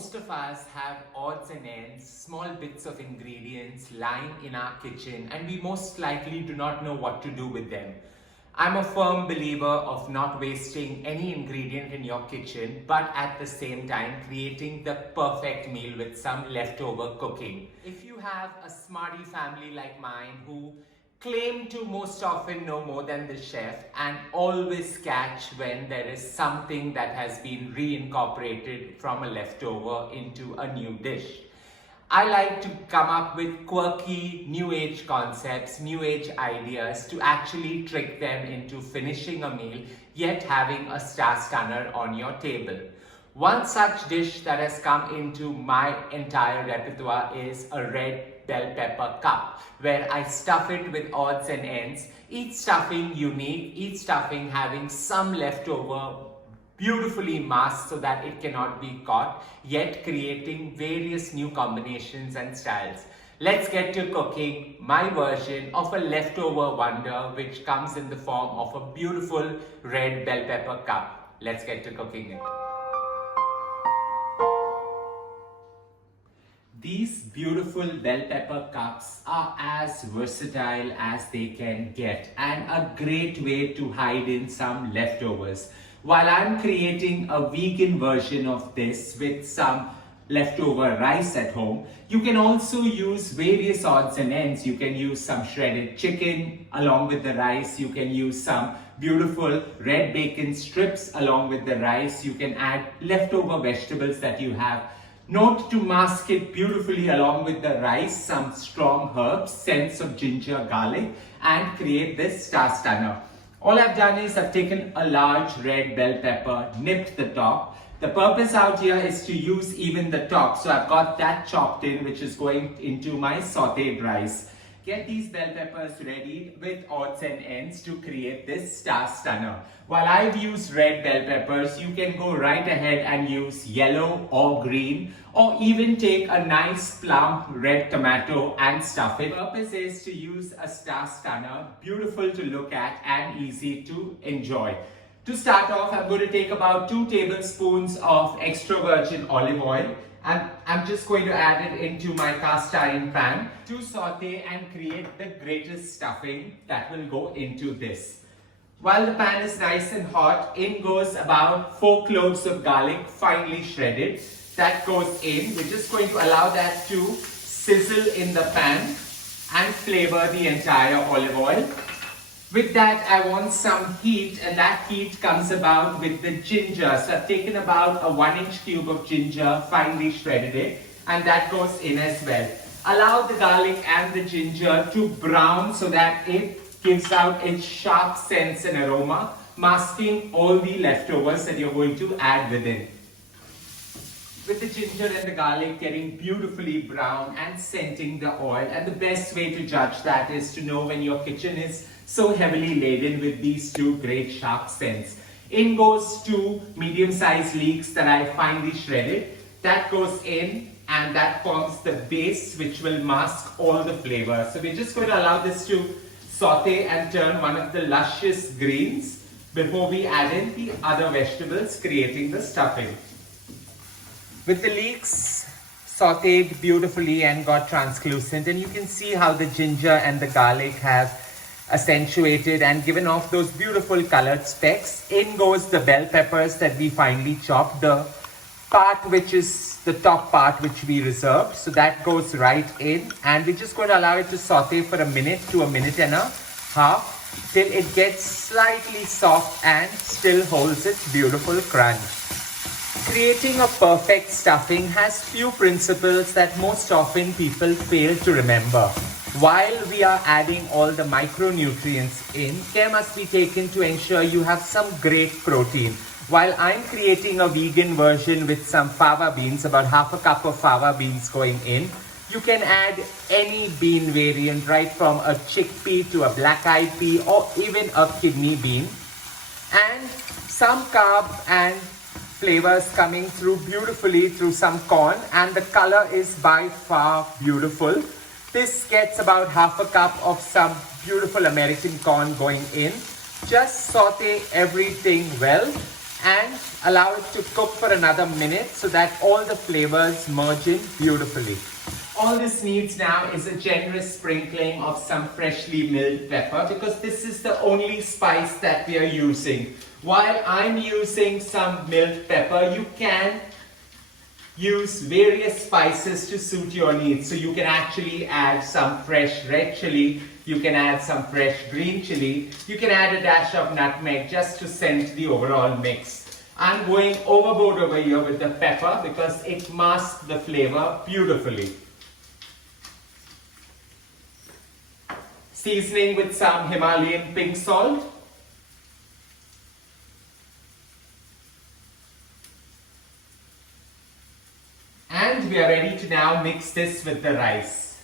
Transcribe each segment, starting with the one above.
most of us have odds and ends, small bits of ingredients lying in our kitchen, and we most likely do not know what to do with them. I'm a firm believer of not wasting any ingredient in your kitchen, but at the same time creating the perfect meal with some leftover cooking. If you have a smarty family like mine who claim to most often know more than the chef and always catch when there is something that has been reincorporated from a leftover into a new dish. I like to come up with quirky new age concepts, new age ideas to actually trick them into finishing a meal yet having a star stunner on your table. One such dish that has come into my entire repertoire is a red bell pepper cup, where I stuff it with odds and ends, each stuffing unique, each stuffing having some leftover beautifully masked so that it cannot be caught, yet creating various new combinations and styles. Let's get to cooking my version of a leftover wonder which comes in the form of a beautiful red bell pepper cup. Let's get to cooking it. These beautiful bell pepper cups are as versatile as they can get and a great way to hide in some leftovers. While I'm creating a vegan version of this with some leftover rice at home, you can also use various odds and ends. You can use some shredded chicken along with the rice. You can use some beautiful red bacon strips along with the rice. You can add leftover vegetables that you have. Note to mask it beautifully along with the rice, some strong herbs, scents of ginger, garlic, and create this star stunner. All I've done is I've taken a large red bell pepper, nipped the top. The purpose out here is to use even the top. So I've got that chopped in, which is going into my sauteed rice. Get these bell peppers ready with odds and ends to create this star stunner. While I've used red bell peppers, you can go right ahead and use yellow or green, or even take a nice plump red tomato and stuff it. The purpose is to use a star stunner, beautiful to look at and easy to enjoy. To start off, I'm going to take about 2 tablespoons of extra virgin olive oil. And I'm just going to add it into my cast iron pan to saute and create the greatest stuffing that will go into this. While the pan is nice and hot, in goes about 4 cloves of garlic finely shredded. That goes in. We're just going to allow that to sizzle in the pan and flavor the entire olive oil. With that, I want some heat, and that heat comes about with the ginger. So I've taken about a 1-inch cube of ginger, finely shredded it, and that goes in as well. Allow the garlic and the ginger to brown so that it gives out its sharp scents and aroma, masking all the leftovers that you're going to add within. With the ginger and the garlic getting beautifully brown and scenting the oil, and the best way to judge that is to know when your kitchen is so heavily laden with these 2 great sharp scents. In goes 2 medium-sized leeks that I finely shredded. That goes in, and that forms the base which will mask all the flavors. So we're just going to allow this to saute and turn one of the luscious greens before we add in the other vegetables, creating the stuffing. With the leeks sauteed beautifully and got translucent, and you can see how the ginger and the garlic have accentuated and given off those beautiful colored specks. In goes the bell peppers that we finely chopped, the part which is the top part which we reserved. So that goes right in, and we're just going to allow it to saute for a minute to a minute and a half till it gets slightly soft and still holds its beautiful crunch. Creating a perfect stuffing has few principles that most often people fail to remember. While we are adding all the micronutrients in, care must be taken to ensure you have some great protein. While I'm creating a vegan version with some fava beans, about half a cup of fava beans going in, you can add any bean variant, right from a chickpea to a black-eyed pea or even a kidney bean. And some carbs and flavors coming through beautifully through some corn, and the color is by far beautiful. This gets about half a cup of some beautiful American corn going in. Just saute everything well and allow it to cook for another minute so that all the flavors merge in beautifully. All this needs now is a generous sprinkling of some freshly milled pepper, because this is the only spice that we are using. While I'm using some milled pepper, you can use various spices to suit your needs. So you can actually add some fresh red chili, you can add some fresh green chili, you can add a dash of nutmeg just to scent the overall mix. I'm going overboard over here with the pepper because it masks the flavor beautifully. Seasoning with some Himalayan pink salt. And we are ready to now mix this with the rice.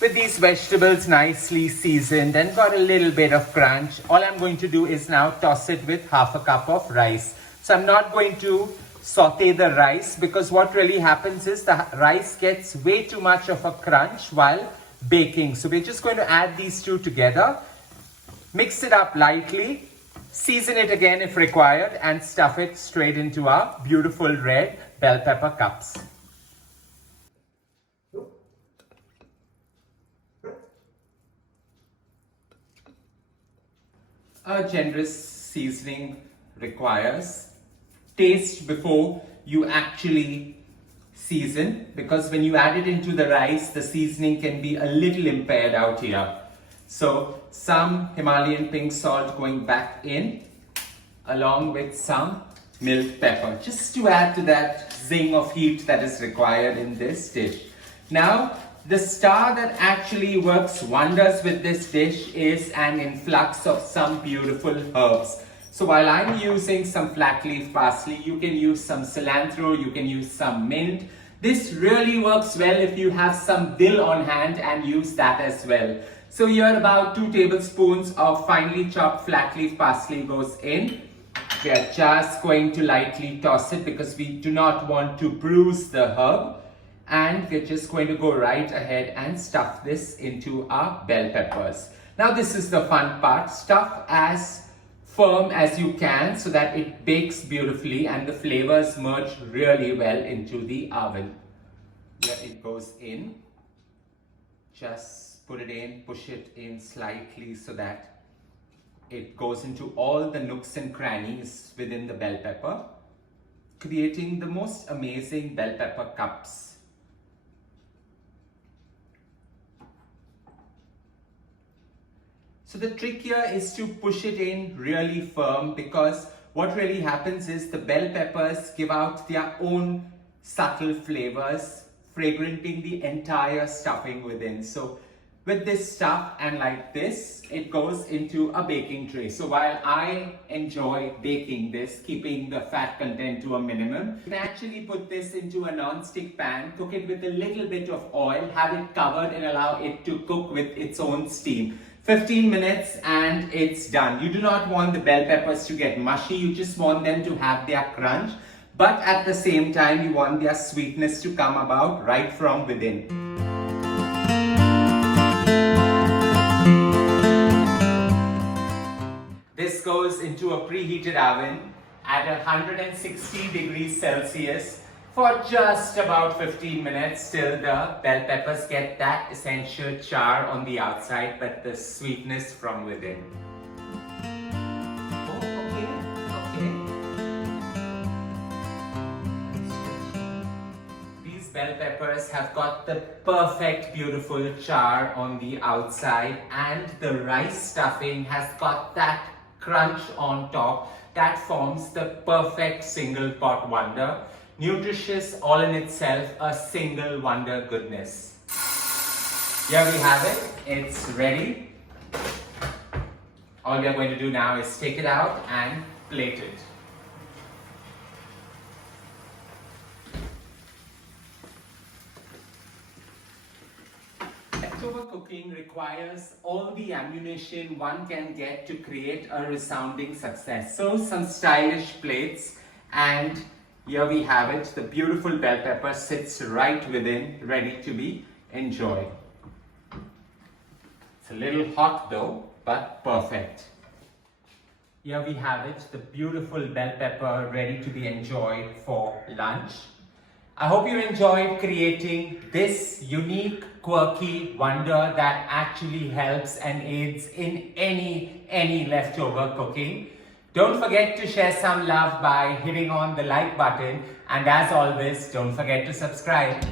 With these vegetables nicely seasoned and got a little bit of crunch, all I'm going to do is now toss it with half a cup of rice. So I'm not going to saute the rice, because what really happens is the rice gets way too much of a crunch while baking. So we're just going to add these two together, mix it up lightly, season it again if required, and stuff it straight into our beautiful red bell pepper cups. A generous seasoning requires taste before you actually season, because when you add it into the rice, the seasoning can be a little impaired out here. So some Himalayan pink salt going back in, along with some milled pepper, just to add to that zing of heat that is required in this dish. Now, the star that actually works wonders with this dish is an influx of some beautiful herbs. So while I'm using some flat leaf parsley, you can use some cilantro, you can use some mint. This really works well if you have some dill on hand, and use that as well. So here about 2 tablespoons of finely chopped flat leaf parsley goes in. We are just going to lightly toss it because we do not want to bruise the herb. And we're just going to go right ahead and stuff this into our bell peppers. Now this is the fun part. Stuff as firm as you can so that it bakes beautifully and the flavors merge really well into the oven. Here it goes in. Just put it in, push it in slightly so that it goes into all the nooks and crannies within the bell pepper, creating the most amazing bell pepper cups. So the trick here is to push it in really firm, because what really happens is the bell peppers give out their own subtle flavors, fragranting the entire stuffing within. So with this stuff and like this, it goes into a baking tray. So while I enjoy baking this, keeping the fat content to a minimum, you can actually put this into a non-stick pan, cook it with a little bit of oil, have it covered and allow it to cook with its own steam. 15 minutes and it's done. You do not want the bell peppers to get mushy, you just want them to have their crunch, but at the same time you want their sweetness to come about right from within. This goes into a preheated oven at 160 degrees Celsius for just about 15 minutes till the bell peppers get that essential char on the outside but the sweetness from within. Oh, okay. These bell peppers have got the perfect beautiful char on the outside, and the rice stuffing has got that crunch on top that forms the perfect single pot wonder. Nutritious all in itself, a single wonder goodness. Here we have it, it's ready. All we are going to do now is take it out and plate it. Leftover cooking requires all the ammunition one can get to create a resounding success. So some stylish plates, and here we have it. The beautiful bell pepper sits right within, ready to be enjoyed. It's a little hot though, but perfect. Here we have it, the beautiful bell pepper ready to be enjoyed for lunch. I hope you enjoyed creating this unique, quirky wonder that actually helps and aids in any leftover cooking. Don't forget to share some love by hitting on the like button, and as always, don't forget to subscribe.